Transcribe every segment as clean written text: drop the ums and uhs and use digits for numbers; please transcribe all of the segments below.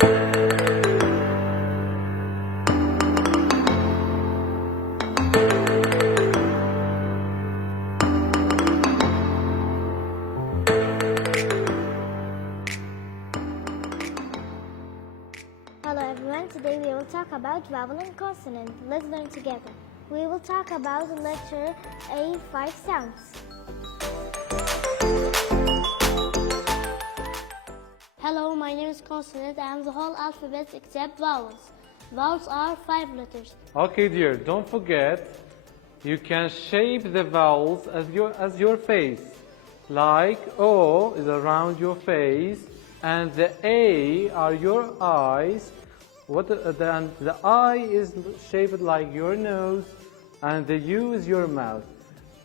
Hello everyone, today we will talk about vowel and consonant. Let's learn together. We will talk about the letter A, 5 sounds. Hello, my name is Consonant. I am the whole alphabet except vowels. Vowels are 5 letters. Okay, dear, don't forget, you can shape the vowels as your face. Like O is around your face, and the A are your eyes. And the I is shaped like your nose, and the U is your mouth,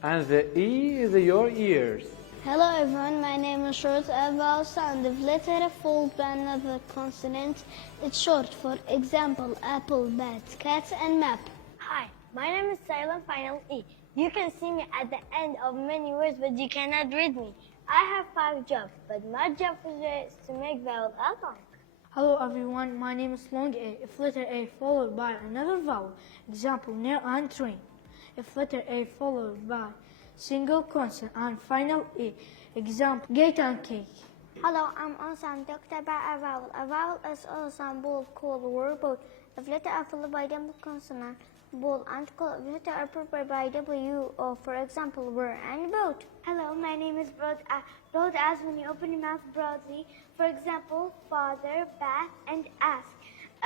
and the E is your ears. Hello everyone, my name is short and vowel sound. If letter followed by another consonant, it's short. For example, apple, bat, cat, and map. Hi, my name is silent final E. You can see me at the end of many words, but you cannot read me. I have 5 jobs, but my job is to make vowel long. Hello everyone, my name is long A. If letter A followed by another vowel, example near and train. If letter A followed by single consonant and final E, example gate and cake. Hello, I'm Onsan. Talked about a vowel. A vowel is also a bold, cold word, both. If letter are followed by double consonant, bold and cold. If letter are prepared by W, or for example, were and boat. Hello, my name is broad. Broad as when you open your mouth broadly. For example, father, bath, and ask.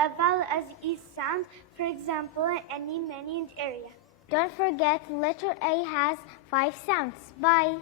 A vowel as E sound. For example, any, many, and area. Don't forget, letter A has 5 sounds. Bye.